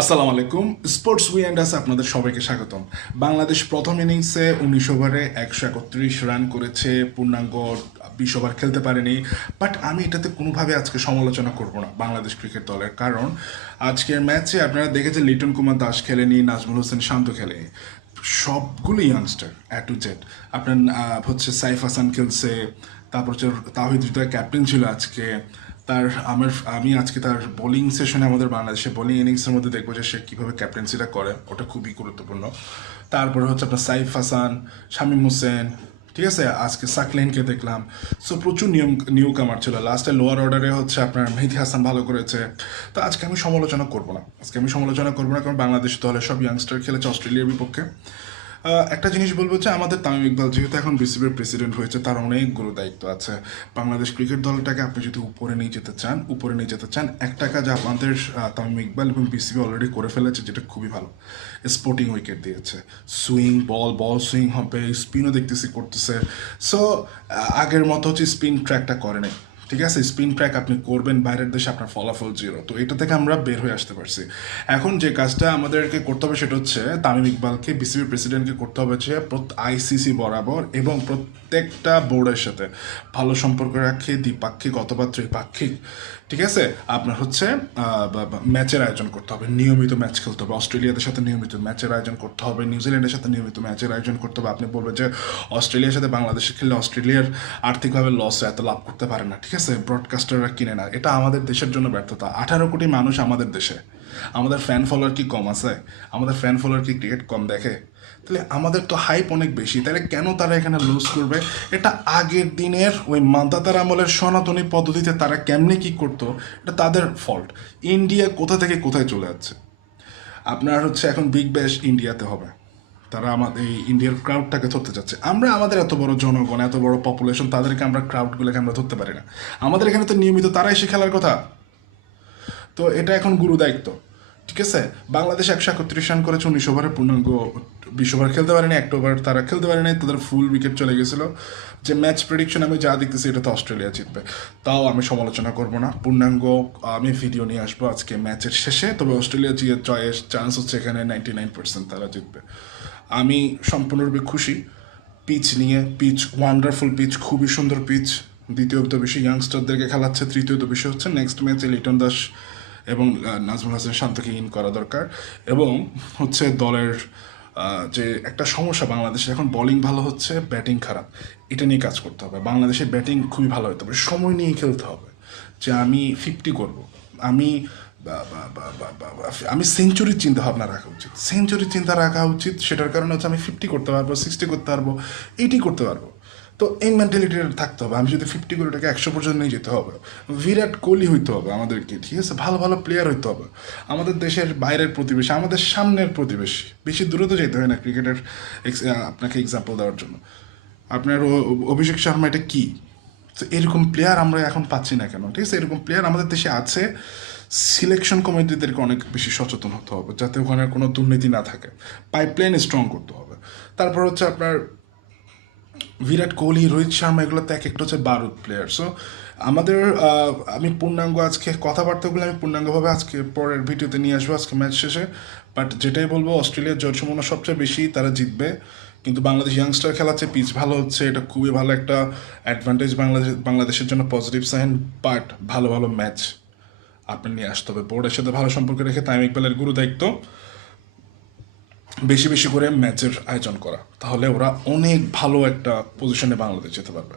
আসসালামু আলাইকুম। স্পোর্টস উইন্ডার্সে আপনাদের সবাইকে স্বাগতম। বাংলাদেশ প্রথম ইনিংসে 19 ওভারে 131 রান করেছে, পূর্ণাঙ্গ 20 ওভার খেলতে পারেনি। বাট আমি এটাতে কোনোভাবে আজকে সমালোচনা করব না বাংলাদেশ ক্রিকেট দলের, কারণ আজকের ম্যাচে আপনারা দেখেছেন লিটন কুমার দাস খেলেনি, নাজমুল হোসেন শান্ত খেলেনি, সবগুলো ইয়াংস্টার এ টু জেড। আপনার হচ্ছে সাইফ হাসান খেলছে, তারপর হচ্ছে তাহিদ হৃদয় ক্যাপ্টেন ছিল আজকে। তার আমি আজকে তার বোলিং সেশনে আমাদের বাংলাদেশের বোলিং ইনিংসের মধ্যে দেখবো যে সে কীভাবে ক্যাপ্টেন্সিটা করে, ওটা খুবই গুরুত্বপূর্ণ। তারপরে হচ্ছে আপনার সাইফ হাসান, শামীম হোসেন, ঠিক আছে, আজকে সাকলেনকে দেখলাম। সো প্রচুর নিউ কামার ছিল। লাস্টে লোয়ার অর্ডারে হচ্ছে আপনার মেহেদী হাসান ভালো করেছে। তো আজকে আমি সমালোচনা করবো না, কারণ বাংলাদেশ দলে সব ইয়াংস্টার খেলেছে অস্ট্রেলিয়ার বিপক্ষে। একটা জিনিস বলবো যে আমাদের তামিম ইকবাল যেহেতু এখন বিসিবির প্রেসিডেন্ট হয়েছে, তার অনেকগুলো দায়িত্ব আছে। বাংলাদেশ ক্রিকেট দলটাকে আপনি যদি উপরে নিয়ে যেতে চান, একটা কাজ আমাদের তামিম ইকবাল এবং বিসিবি অলরেডি করে ফেলেছে, যেটা খুবই ভালো। স্পোর্টিং উইকেট দিয়েছে, সুইং বল সুইং হবে, স্পিনও দেখতেছি করতেছে। সো আগের মতো হচ্ছে স্পিন ট্র্যাকটা করে নেই, ঠিক আছে। স্পিন ট্র্যাক আপনি করবেন বাইরের দেশে, আপনার ফলাফল জিরো। তো এটা থেকে আমরা বের হয়ে আসতে পারছি। এখন যে কাজটা আমাদেরকে করতে হবে সেটা হচ্ছে তামিম ইকবালকে, বিসিবি প্রেসিডেন্টকে করতে হবে যে আইসিসি বরাবর এবং প্রত্যেকটা বোর্ডের সাথে ভালো সম্পর্ক রাখে, দ্বিপাক্ষিক অথবা ত্রিপাক্ষিক, ঠিক আছে, আপনার হচ্ছে ম্যাচের আয়োজন করতে হবে, নিয়মিত ম্যাচ খেলতে হবে। অস্ট্রেলিয়াদের সাথে নিয়মিত ম্যাচের আয়োজন করতে হবে, নিউজিল্যান্ডের সাথে নিয়মিত ম্যাচের আয়োজন করতে হবে। আপনি বলবেন যে অস্ট্রেলিয়ার সাথে বাংলাদেশে খেললে অস্ট্রেলিয়ার আর্থিকভাবে লস এত লাভ করতে পারে না, ঠিক আছে, ব্রডকাস্টাররা কিনে না। এটা আমাদের দেশের জন্য ব্যর্থতা। 18 কোটি মানুষ আমাদের দেশে, আমাদের ফ্যান ফলোয়ার কি কম আছে? আমাদের ফ্যান ফলোয়ার কি ক্রিকেট কম দেখে? তাহলে আমাদের তো হাইপ অনেক বেশি, তাহলে কেন তারা এখানে লুজ করবে? এটা আগের দিনের ওই মান্দাতার আমলের সনাতনী পদ্ধতিতে তারা কেমনে কি করতো, এটা তাদের ফল্ট। ইন্ডিয়া কোথা থেকে কোথায় চলে যাচ্ছে। আপনার হচ্ছে এখন বিগ ব্যাশ ইন্ডিয়াতে হবে, তারা আমাদের এই ইন্ডিয়ার ক্রাউডটাকে ধরতে চাচ্ছে। আমরা আমাদের এত বড় জনগণ, এত বড় পপুলেশন, তাদেরকে আমরা ক্রাউডগুলোকে আমরা ধরতে পারি না। আমাদের এখানে তো নিয়মিত তারা এসে খেলার কথা। তো এটা এখন গুরু দায়িত্ব, ঠিক আছে। বাংলাদেশ 131 রান করেছে 19 ওভারে, পূর্ণাঙ্গ 20 ওভার খেলতে পারেনি, একটা ওভার তারা খেলতে পারেনি, তাদের ফুল উইকেট চলে গেছিলো। যে ম্যাচ প্রেডিকশন আমি যা দেখতেছি, এটা তো অস্ট্রেলিয়া জিতবে। তাও আমি সমালোচনা করবো না, পূর্ণাঙ্গ আমি ভিডিও নিয়ে আসবো আজকে ম্যাচের শেষে। তবে অস্ট্রেলিয়া জয়ের চান্স হচ্ছে এখানে 99% তারা জিতবে। আমি সম্পূর্ণরূপে খুশি পিচ নিয়ে। পিচ ওয়ান্ডারফুল পিচ, খুবই সুন্দর পিচ। দ্বিতীয়ত বেশি ইয়াংস্টারদেরকে খেলাচ্ছে। তৃতীয়ত বেশি হচ্ছে নেক্সট ম্যাচে লিটন দাস এবং নাজমুল হাসান শান্তকে ইন করা দরকার। এবং হচ্ছে দলের যে একটা সমস্যা, বাংলাদেশে এখন বোলিং ভালো হচ্ছে, ব্যাটিং খারাপ, এটা নিয়ে কাজ করতে হবে। বাংলাদেশের ব্যাটিং খুবই ভালো হতে হবে, সময় নিয়ে খেলতে হবে। যে আমি 50 করব, আমি আমি সেঞ্চুরির চিন্তা ভাবনা রাখা উচিত। সেটার কারণে হচ্ছে আমি 50 করতে পারবো, 60 করতে পারবো, 80 করতে পারবো। তো এই মেন্টালিটিটা থাকতে হবে। আমি যদি 50 করে ওটাকে 100 পর্যন্ত নিয়ে যেতে হবে। বিরাট কোহলি হইতে হবে আমাদেরকে, ঠিক আছে, ভালো ভালো প্লেয়ার হইতে হবে। আমাদের দেশের বাইরের প্রতিবেশী, আমাদের সামনের প্রতিবেশী, বেশি দূরে তো যেতে হয় না ক্রিকেটের আপনাকে এক্সাম্পল দেওয়ার জন্য। আপনার অভিষেক শর্মা, এটা কি? তো এরকম প্লেয়ার আমরা এখন পাচ্ছি না কেন? ঠিক আছে, এরকম প্লেয়ার আমাদের দেশে আছে। সিলেকশন কমিটিদেরকে অনেক বেশি সচেতন হতে হবে, যাতে ওখানে কোনো দুর্নীতি না থাকে। পাইপলাইন স্ট্রং করতে হবে। তারপর হচ্ছে আপনার বিরাট কোহলি, রোহিত শর্মা, এগুলো তো এক একটা হচ্ছে বারুদ প্লেয়ার। সো আমাদের আমি পূর্ণাঙ্গ আজকে কথাবার্তাগুলো আমি পূর্ণাঙ্গভাবে আজকে পরের ভিডিওতে নিয়ে আসবো আজকে ম্যাচ শেষে। বাট যেটাই বলবো, অস্ট্রেলিয়ার জয় সম্ভাবনা সবচেয়ে বেশি, তারা জিতবে। কিন্তু বাংলাদেশ ইয়াংস্টার খেলাচ্ছে, পিচ ভালো হচ্ছে, এটা খুবই ভালো একটা অ্যাডভান্টেজ বাংলাদেশের জন্য, পজিটিভ সাইন। বাট ভালো ভালো ম্যাচ আপনি নিয়ে আসতে হবে। বোর্ডের সাথে ভালো সম্পর্ক রেখে তামিম ইকবালের গুরু দায়িত্ব বেশি বেশি করে ম্যাচের আয়োজন করা, তাহলে ওরা অনেক ভালো একটা পজিশনে বাংলাদেশ যেতে পারবে।